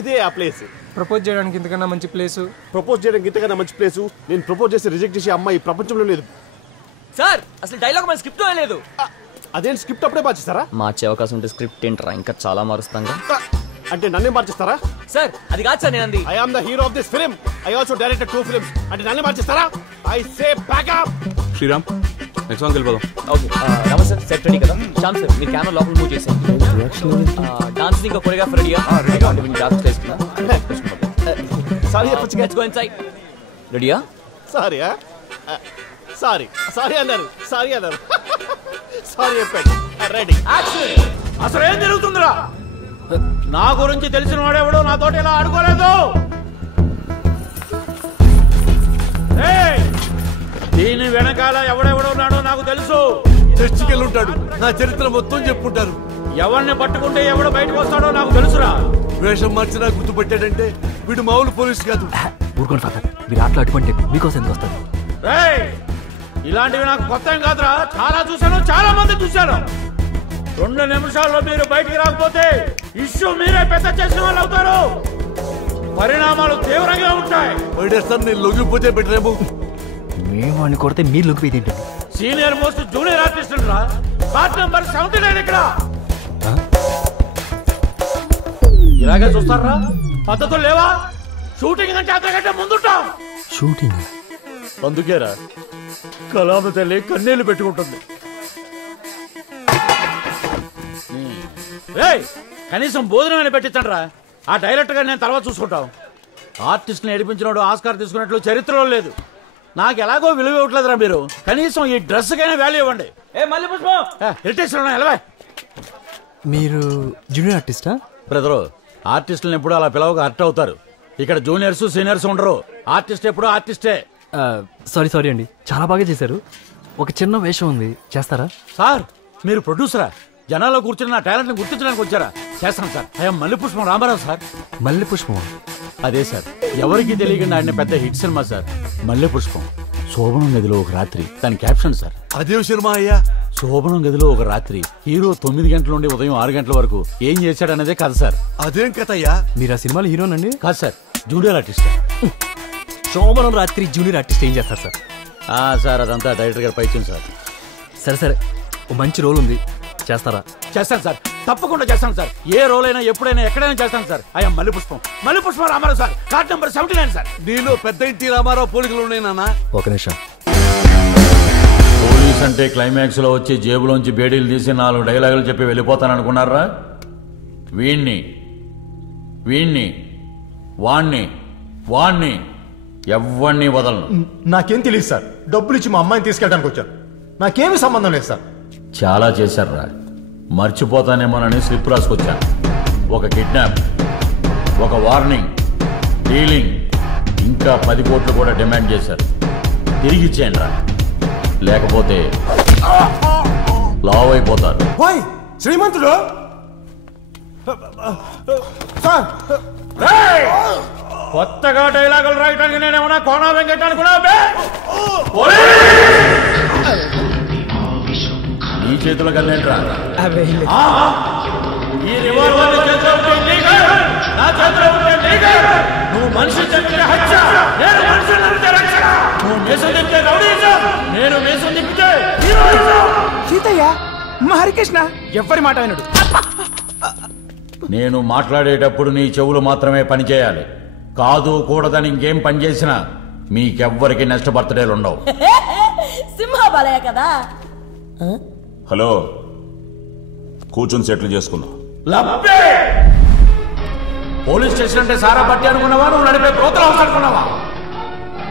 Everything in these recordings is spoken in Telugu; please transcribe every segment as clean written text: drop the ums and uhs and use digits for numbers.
ఇదే ఆ ప్లేస్. ప్రపోజ్ చేయడానికి ఇంతకన్నా మంచి ప్లేసు. ప్రపోజ్ చేయడానికి ఇంతకన్నా మంచి ప్లేసు. నేను ప్రపోజ్ చేసి రిజెక్ట్ చేసే అమ్మాయి ప్రపంచంలో లేదు సార్. అసలు డైలాగ్ మన స్క్రిప్ట్ లేదు. అదేంటి స్క్రిప్ట్ అప్పుడే మార్చేస్తారా? మార్చే అవకాశం ఉంటే స్క్రిప్ట్ ఏంట్రా, ఇంకా చాలా మారుస్తాం. అంటే నన్నే మార్చేస్తారా? సార్ అది కాదు సార్, నేను అంది I am the hero of this film. I also directed 2 films. అంటే నన్నే మార్చేస్తారా? I say back up. Sriram next song వెళ్ళిపోదాం. Okay Rama sir, set ready కదా? శ్యామ్ సార్ మీరు కెమెరా లోపల మూవ్ చేసేయండి. డాన్స్ ఇంకా కొరియోగ్రాఫర్ రెడీయా? డాన్స్ చేసుకున్నా. సారీ చెప్పొచ్చు. Let's go inside. రెడీయా? సారీ సారీ సారీ అన్నారు. సారీ అన్నారు. సారీ చెప్పండి. రెడీ. అసలు ఏం జరుగుతుందిరా? నా గురించి తెలిసిన వాడెవడో నాతోటి ఇలా ఆడుకోలేదు. దీని వెనకాల ఎవడెవడున్నాడో నాకు తెలుసు. చర్చికెళ్ళి ఉంటాడు. నా చరిత్ర మొత్తం చెప్పుంటారు. ఎవరిని పట్టుకుంటే ఎవడు బయటకు వస్తాడో నాకు తెలుసురా. వేషం మార్చినా గుర్తుపెట్టాడంటే వీడు మామూలు పోలీసు కాదు. ఊరుకోండి ఫాదర్, మీరు ఆటలు అటువంటి మీకోసం ఎంత వస్తారు? ఇలాంటివి నాకు కొత్త ఏం కాదురా. చాలా చూశాను, చాలా మంది చూశాను. 2 నిమిషాల్లో మీరు బయటికి రాకపోతే ఇష్యూ మీరే పెద్ద చేసిన వాళ్ళు అవుతారు. పరిణామాలు తీవ్రంగా ఉంటాయి. నేను లొంగిపోతే బెటరేమో. మేము వాడిని కొడితే మీరు లొంగిపోయి తింటారు. సీనియర్ మోస్ట్ జూనియర్ ఆర్టిస్టులు రా. కార్డ్ నంబర్ 79 ఇక్కడ. ఇలాగే చూస్తారా? పద్ధతులు లేవా? షూటింగ్ అంటే అంతకంటే ముందుంటాం. షూటింగ్ అందుకేరా కళామ తల్లి కన్నీళ్లు పెట్టుకుంటుంది. కనీసం భోజనం పెట్టించండి రా. ఆ డైరెక్టర్ గా నేను తర్వాత చూసుకుంటాం. ఆర్టిస్ట్ని ఏడిపించినోడు ఆస్కార్ తీసుకున్నట్లు చరిత్రలో లేదు. నాకు ఎలాగో విలువ ఇవ్వట్లేదురా మీరు. కనీసం ఈ డ్రెస్ కైనా వాల్యూ ఇవ్వండి. మీరు జూనియర్ ఆర్టిస్టా? బ్రదరు, ఆర్టిస్టులను ఎప్పుడు అలా పిలవగా హర్ట్ అవుతారు. ఇక్కడ జూనియర్స్ సీనియర్స్ ఉండరు. ఆర్టిస్ట్ ఎప్పుడు ఆర్టిస్టే. సారీ అండి, చాలా బాగా చేశారు. ఒక చిన్న వేషం ఉంది, చేస్తారా? సార్ మీరు ప్రొడ్యూసరా? జనాల్లో కూర్చుని నా టాలెంట్ ని గుర్తించడానికి వచ్చారా? చేస్తాను sir. I'm Mallepushpam Ramarao sir. Mallepushpam? అదే సార్, ఎవరికి తెలియకుండా ఆడిన పెద్ద హిట్ సినిమా సార్ మల్లెపుష్పం. శోభనం గదిలో ఒక రాత్రి, దాని క్యాప్షన్ సార్. అదే సినిమా అయ్యా. శోభనం గదిలో ఒక రాత్రి, హీరో 9 గంటల నుండి ఉదయం 6 గంటల వరకు ఏం చేశాడనేదే కథ సార్. అదేం కథ అయ్యా? మీరు ఆ సినిమాలో హీరోనండి? కాదు సార్, జూనియర్ ఆర్టిస్ట్. శోభనం రాత్రి జూనియర్ ఆర్టిస్ట్ ఏం చేస్తారు సార్? సార్ అదంతా డైరెక్టర్ గారు పైచ్చింది సార్. సరే ఓ మంచి రోల్ ఉంది, చేస్తారా? చేస్తాను సార్, తప్పకుండా చేస్తాను సార్. ఏ రోల్ అయినా ఎప్పుడైనా ఎక్కడైనా చేస్తాను sir. I'm Mallepushpam Ramarao sir. Card number 79 sir. నీలో పెద్ద ఇంటి రామారావు పోలికలు ఉన్నాయి నాన్న. ఒక నిమిషం. పోలీస్ అంటే క్లైమాక్స్ లో వచ్చి జేబులోంచి బేడీలు తీసి 4 డైలాగులు చెప్పి వెళ్ళిపోతాననుకున్నారా? వీణ్ణి వాణ్ణి ఎవరిని వదలను. నాకేం తెలియదు సార్. డబ్బులు ఇచ్చి మా అమ్మాయిని తీసుకెళ్ళడానికి వచ్చాను. నాకేమీ సంబంధం లేదు సార్. చాలా చేశారా? మర్చిపోతానేమోనని స్లిప్ రాసుకొచ్చాను. ఒక కిడ్నాప్, ఒక వార్నింగ్, డీలింగ్, ఇంకా 10 కోట్లు కూడా డిమాండ్ చేశారు. తిరిగి ఇచ్చేయండి రా, లేకపోతే లావ్ అయిపోతారు. శ్రీమంతుడు సార్, కొత్తగా డైలాగులు రాయడానికి నేనేమన్నా కోనా వెంకట అనుకున్నా? ఈ చేతుల కన్నేంట్రా? ఈ రివాల్వర్ నువ్వు మనిషి చెప్పిన హత్య, నేను మనిషి రక్షణ. నువ్వు మేసం చెప్తే రౌడీజం, నేను మేసం చెప్తే సీతయ్య మా హరికృష్ణ ఎవరి మాట వినడు. నేను మాట్లాడేటప్పుడు నీ చెవులు మాత్రమే పనిచేయాలి. కాదు కూడదని ఇంకేం పని చేసినా మీకెవ్వరికి నెక్స్ట్ బర్త్డేలు ఉండవు. సింహాబాలయ కదా. హలో, కూర్చొని సెటిల్ చేసుకుందాం. పోలీస్ స్టేషన్ అంటే సారా బట్టి అనుకున్నావా? నువ్వు నడిపే ప్రోత్సాహం హౌస్ అనుకున్నావా?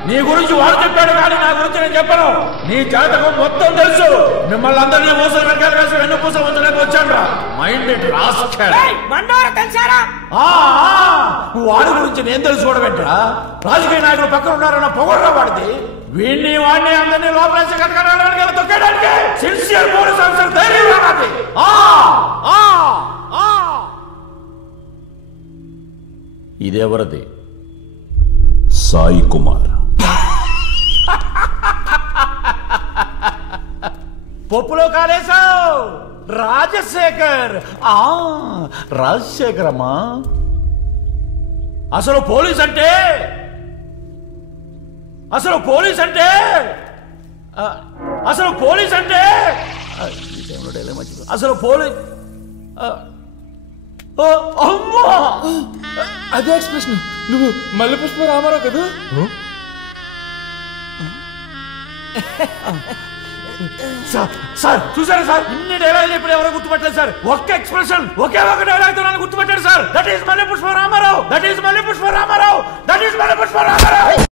నీ గురించి వాడు చెప్పాడు కానీ నా గురించి నేను చెప్పను. నీ జాతకం మొత్తం తెలుసు. మిమ్మల్ని అందరినీ మోసం వెనకాల వేసి వెన్నుపూస ఉంచడానికి వచ్చాను రా. మైండ్ వాడి గురించి నేను తెలుసుకోవడం ఏంట్రా? రాజకీయ నాయకులు పక్కన ఉన్నారన్న పొగడ్రా వాడిది. వీడిని వాడిని అందరినీ లోపలేసి కట్టడానికి తొక్కడానికి సిన్సియర్ పోలీస్ ఆఫీసర్ ధైర్యం రావాలి. ఇదెవరిది? సాయి కుమార్. పప్పులో కాలేసావు. రాజశేఖర్. రాజశేఖర్ అమ్మా, అసలు పోలీస్ అంటే అసలు పోలీస్ అంటే అసలు పోలీస్ అంటే అసలు పోలీస్ అమ్మా అదే ఎక్స్ప్రెషన్. నువ్వు మల్లెపుష్ప రామారావు కదా? సార్ చూసారా సార్, ఇన్ని డైలాగులు ఇప్పుడు ఎవరో గుర్తుపట్టలేదు సార్. ఒక్క ఎక్స్ప్రెషన్ ఒకే ఒక డైలాగ్ తో నన్ను గుర్తుపట్టాడు sir. That is Mallepushpa Ramarao, that is Mallepushpa Ramarao, that is Mallepushpa Ramarao.